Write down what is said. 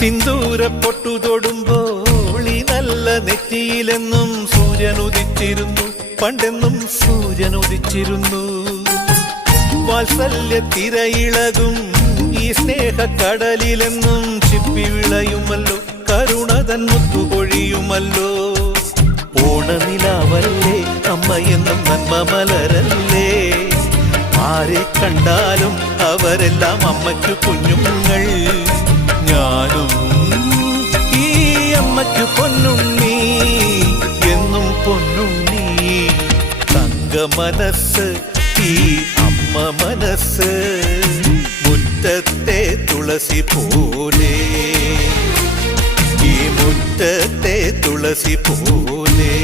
സിന്ദൂര പൊട്ടു തൊടുമ്പോൾ ഈ നല്ല നെറ്റിയിലെന്നും സൂര്യൻ ഉദിച്ചിരുന്നു, പണ്ടെന്നും സൂര്യൻ ഉദിച്ചിരുന്നു. വാത്സല്യ തിരയിളകും ഈ സ്നേഹക്കടലിലെന്നും ചിപ്പി വിളയുമല്ലോ, കരുണതൻ മുത്തുപൊഴിയുമല്ലോ. ഓണനിലാവല്ലേ അമ്മയെന്നും നന്മ മലരല്ലേ, ആരെ കണ്ടാലും അവരെല്ലാം അമ്മയ്ക്കു കുഞ്ഞുങ്ങൾ. ഞാനും ഈ അമ്മയ്ക്കു പൊന്നുണ്ണി, എന്നും പൊന്നുണ്ണി. തങ്ക മനസ്സ് ഈ അമ്മ മനസ്സ്, മുറ്റത്തെ തുളസി പോലെ, ഈ മുറ്റത്തെ തുളസി പോലെ.